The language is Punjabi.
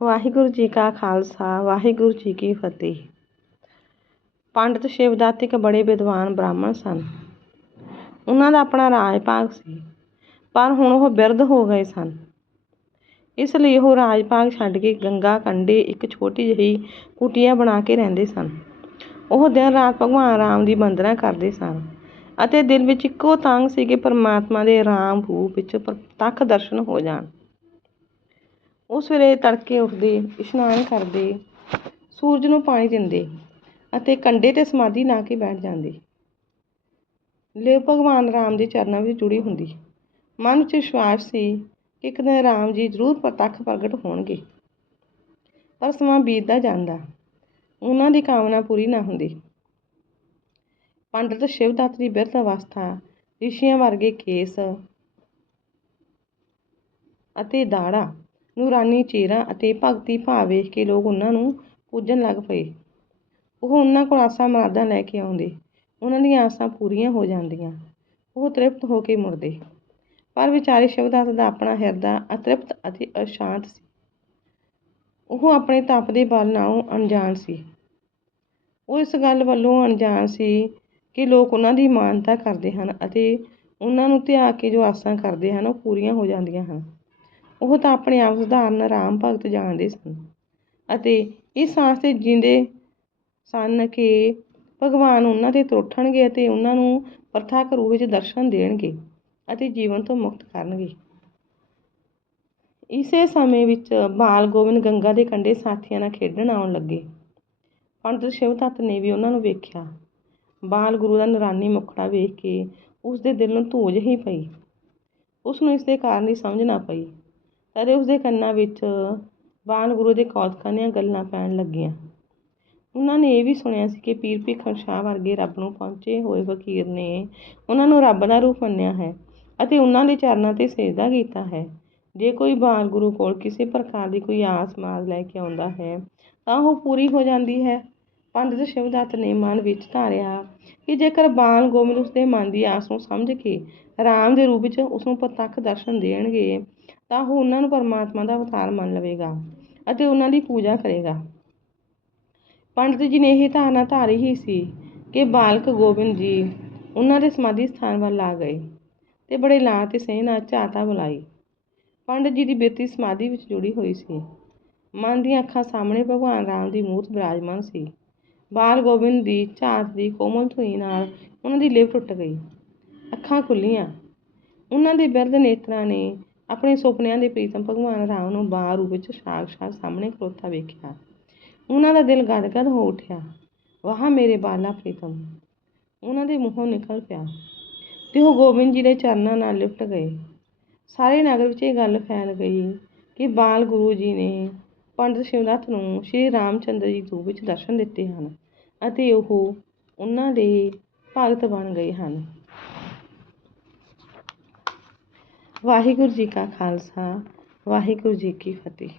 ਵਾਹਿਗੁਰੂ ਜੀ ਕਾ ਖਾਲਸਾ, ਵਾਹਿਗੁਰੂ ਜੀ ਕੀ ਫਤਿਹ। ਪੰਡਤ ਸ਼ਿਵਦੱਤ ਇੱਕ ਬੜੇ ਵਿਦਵਾਨ ਬ੍ਰਾਹਮਣ ਸਨ। ਉਹਨਾਂ ਦਾ ਆਪਣਾ ਰਾਜ ਭਾਗ ਸੀ, ਪਰ ਹੁਣ ਉਹ ਬਿਰਧ ਹੋ ਗਏ ਸਨ। ਇਸ ਲਈ ਉਹ ਰਾਜ ਭਾਗ ਛੱਡ ਕੇ ਗੰਗਾ ਕੰਢੇ ਇੱਕ ਛੋਟੀ ਜਿਹੀ ਕੁਟੀਆ ਬਣਾ ਕੇ ਰਹਿੰਦੇ ਸਨ। ਉਹ ਦਿਨ ਰਾਤ ਭਗਵਾਨ ਰਾਮ ਦੀ ਵੰਦਨਾ ਕਰਦੇ ਸਨ ਅਤੇ ਦਿਲ ਵਿੱਚ ਇੱਕੋ ਤੰਗ ਸੀ ਕਿ ਪਰਮਾਤਮਾ ਦੇ ਰਾਮ ਰੂਪ ਵਿੱਚ ਪ੍ਰਤੱਖ ਦਰਸ਼ਨ ਹੋ ਜਾਣ। ਉਹ ਸਵੇਰੇ ਤੜਕੇ ਉੱਠਦੇ, ਇਸ਼ਨਾਨ ਕਰਦੇ, ਸੂਰਜ ਨੂੰ ਪਾਣੀ ਦਿੰਦੇ ਅਤੇ ਕੰਢੇ 'ਤੇ ਸਮਾਧੀ ਲਾ ਕੇ ਬੈਠ ਜਾਂਦੇ। ਲਿਵ ਭਗਵਾਨ ਰਾਮ ਦੇ ਚਰਨਾਂ ਵਿੱਚ ਜੁੜੀ ਹੁੰਦੀ। ਮਨ ਵਿੱਚ ਵਿਸ਼ਵਾਸ ਸੀ ਕਿ ਇੱਕ ਦਿਨ ਰਾਮ ਜੀ ਜ਼ਰੂਰ ਪ੍ਰਤੱਖ ਪ੍ਰਗਟ ਹੋਣਗੇ। ਪਰ ਸਮਾਂ ਬੀਤਦਾ ਜਾਂਦਾ। ਉਹਨਾਂ ਦੀ ਕਾਮਨਾ ਪੂਰੀ ਨਾ ਹੁੰਦੀ। ਪੰਡਤ ਸ਼ਿਵਦੱਤ ਦੀ ਬਿਰਧ ਅਵਸਥਾ, ਰਿਸ਼ੀਆਂ ਵਰਗੇ ਕੇਸ ਅਤੇ ਦਾੜਾ ਨੂਰਾਨੀ ਚਿਹਰਾ ਅਤੇ ਭਗਤੀ ਭਾਵ ਵੇਖ ਕੇ ਲੋਕ ਉਹਨਾਂ ਨੂੰ ਪੂਜਣ ਲੱਗ ਪਏ। ਉਹ ਉਹਨਾਂ ਕੋਲ ਆਸਾਂ ਮੁਰਾਦਾਂ ਲੈ ਕੇ ਆਉਂਦੇ। ਉਹਨਾਂ ਦੀਆਂ ਆਸਾਂ ਪੂਰੀਆਂ ਹੋ ਜਾਂਦੀਆਂ। ਉਹ ਤ੍ਰਿਪਤ ਹੋ ਕੇ ਮੁੜਦੇ। ਪਰ ਵਿਚਾਰੇ ਸ਼ਿਵਦੱਤ ਦਾ ਆਪਣਾ ਹਿਰਦਾ ਅਤ੍ਰਿਪਤ ਅਤੇ ਅਸ਼ਾਂਤ ਸੀ। ਉਹ ਆਪਣੇ ਤਪ ਦੇ ਬਲ ਨਾਲੋਂ ਅਣਜਾਣ ਸੀ। ਉਹ ਇਸ ਗੱਲ ਵੱਲੋਂ ਅਣਜਾਣ ਸੀ ਕਿ ਲੋਕ ਉਹਨਾਂ ਦੀ ਮਾਨਤਾ ਕਰਦੇ ਹਨ ਅਤੇ ਉਹਨਾਂ ਨੂੰ ਧਿਆ ਕੇ ਜੋ ਆਸਾਂ ਕਰਦੇ ਹਨ ਉਹ ਪੂਰੀਆਂ ਹੋ ਜਾਂਦੀਆਂ ਹਨ। ਉਹ ਤਾਂ ਆਪਣੇ ਆਪ ਸਧਾਰਨ ਰਾਮ ਭਗਤ ਜਾਣਦੇ ਸਨ। ਅਤੇ ਇਸ ਆਸ 'ਤੇ ਜਿੰਦੇ ਸਨ ਕਿ ਭਗਵਾਨ ਉਹਨਾਂ 'ਤੇ ਤਰੁੱਠਣਗੇ ਅਤੇ ਉਹਨਾਂ ਨੂੰ ਪ੍ਰਥਾਕ ਰੂਪ ਵਿੱਚ ਦਰਸ਼ਨ ਦੇਣਗੇ ਅਤੇ ਜੀਵਨ ਤੋਂ ਮੁਕਤ ਕਰਨਗੇ। ਇਸੇ ਸਮੇਂ ਵਿੱਚ ਬਾਲ ਗੋਬਿੰਦ ਗੰਗਾ ਦੇ ਕੰਢੇ ਸਾਥੀਆਂ ਨਾਲ ਖੇਡਣ ਆਉਣ ਲੱਗੇ। ਪੰਡਤ ਸ਼ਿਵਦੱਤ ਨੇ ਵੀ ਉਹਨਾਂ ਨੂੰ ਵੇਖਿਆ। ਬਾਲ ਗੁਰੂ ਦਾ ਨਰਾਨੀ ਮੁਖੜਾ ਵੇਖ ਕੇ ਉਸ ਦੇ ਦਿਲ ਨੂੰ ਧੂਜ ਹੀ ਪਈ। ਉਸ ਨੂੰ ਇਸ ਦੇ ਕਾਰਨ ਦੀ ਸਮਝ ਨਾ ਪਈ। ਤਦੇ ਉਸ ਦੇ ਕੰਨਾਂ ਵਿੱਚ ਬਾਲ ਗੁਰੂ ਦੇ ਕੌਤਕਾਂ ਦੀਆਂ ਗੱਲਾਂ ਪੈਣ ਲੱਗੀਆਂ। ਉਹਨਾਂ ਨੇ ਇਹ ਵੀ ਸੁਣਿਆ ਸੀ ਕਿ ਪੀਰ ਭੀਖਣ ਸ਼ਾਹ ਵਰਗੇ ਰੱਬ ਨੂੰ ਪਹੁੰਚੇ ਹੋਏ ਫਕੀਰ ਨੇ ਉਹਨਾਂ ਨੂੰ ਰੱਬ ਦਾ ਰੂਪ ਮੰਨਿਆ ਹੈ ਅਤੇ ਉਹਨਾਂ ਦੇ ਚਰਨਾਂ 'ਤੇ ਸਜਦਾ ਕੀਤਾ ਹੈ। ਜੇ ਕੋਈ ਬਾਲ ਗੁਰੂ ਕੋਲ ਕਿਸੇ ਪ੍ਰਕਾਰ ਦੀ ਕੋਈ ਆਸ ਮਾਰ ਲੈ ਕੇ ਆਉਂਦਾ ਹੈ, ਤਾਂ ਉਹ ਪੂਰੀ ਹੋ ਜਾਂਦੀ ਹੈ। ਪੰਡਿਤ ਸ਼ਿਵ ਦੱਤ ਨੇ ਮਨ ਵਿੱਚ ਧਾਰਿਆ ਕਿ ਜੇਕਰ ਬਾਲ ਗੋਬਿੰਦ ਉਸਦੇ ਮਨ ਦੀ ਆਸ ਨੂੰ ਸਮਝ ਕੇ ਰਾਮ ਦੇ ਰੂਪ ਵਿੱਚ ਉਸ ਨੂੰ ਪ੍ਰਤੱਖ ਦਰਸ਼ਨ ਦੇਣਗੇ, ਤਾਂ ਉਹ ਉਹਨਾਂ ਨੂੰ ਪਰਮਾਤਮਾ ਦਾ ਅਵਤਾਰ ਮੰਨ ਲਵੇਗਾ ਅਤੇ ਉਹਨਾਂ ਦੀ ਪੂਜਾ ਕਰੇਗਾ। ਪੰਡਿਤ ਜੀ ਨੇ ਇਹ ਧਾਰਨਾ ਧਾਰੀ ਹੀ ਸੀ ਕਿ ਬਾਲਕ ਗੋਬਿੰਦ ਜੀ ਉਹਨਾਂ ਦੇ ਸਮਾਧੀ ਸਥਾਨ ਵੱਲ ਆ ਗਏ ਤੇ ਬੜੇ ਲਾ ਤੇ ਸਹਿ ਨਾਲ ਝਾਤਾ ਬੁਲਾਈ। ਪੰਡਿਤ ਜੀ ਦੀ ਬੇਤੀ ਸਮਾਧੀ ਵਿੱਚ ਜੁੜੀ ਹੋਈ ਸੀ। ਮਨ ਦੀਆਂ ਅੱਖਾਂ ਸਾਹਮਣੇ ਭਗਵਾਨ ਰਾਮ ਦੀ ਮੂਰਤ ਬਿਰਾਜਮਾਨ ਸੀ। ਬਾਲ ਗੋਬਿੰਦ ਦੀ ਝਾਤ ਦੀ ਕੋਮਲ ਧੂਈ ਨਾਲ ਉਹਨਾਂ ਦੀ ਲਿਵ ਟੁੱਟ ਗਈ। ਅੱਖਾਂ ਖੁੱਲ੍ਹੀਆਂ। ਉਹਨਾਂ ਦੇ ਬਿਰਧ ਨੇਤਰਾਂ ਨੇ ਆਪਣੇ ਸੁਪਨਿਆਂ ਦੇ ਪ੍ਰੀਤਮ ਭਗਵਾਨ ਰਾਮ ਨੂੰ ਬਾਹਰ ਰੂਪ ਵਿੱਚ ਸਾਖਸ਼ਾਤ ਸਾਹਮਣੇ ਖਲੋਤਾ ਵੇਖਿਆ। ਉਹਨਾਂ ਦਾ ਦਿਲ ਗਦਗਦ ਹੋ ਉੱਠਿਆ। ਵਾਹ ਮੇਰੇ ਬਾਲਾ ਪ੍ਰੀਤਮ। ਉਹਨਾਂ ਦੇ ਮੂੰਹੋਂ ਨਿਕਲ ਪਿਆ। ਤੇ ਉਹ ਗੋਬਿੰਦ ਜੀ ਦੇ ਚਰਨਾਂ ਨਾਲ ਲਿਪਟ ਗਏ। ਸਾਰੇ ਨਗਰ ਵਿੱਚ ਇਹ ਗੱਲ ਫੈਲ ਗਈ ਕਿ ਬਾਲ ਗੁਰੂ ਜੀ ਨੇ ਪੰਡਿਤ ਸ਼ਿਵਦੱਤ ਨੂੰ ਸ਼੍ਰੀ ਰਾਮਚੰਦਰ ਜੀ ਰੂਪ ਵਿੱਚ ਦਰਸ਼ਨ ਦਿੱਤੇ ਹਨ ਅਤੇ ਉਹ ਉਹਨਾਂ ਦੇ ਭਗਤ ਬਣ ਗਏ ਹਨ। ਵਾਹਿਗੁਰੂ ਜੀ ਕਾ ਖਾਲਸਾ, ਵਾਹਿਗੁਰੂ ਜੀ ਕੀ ਫਤਿਹ।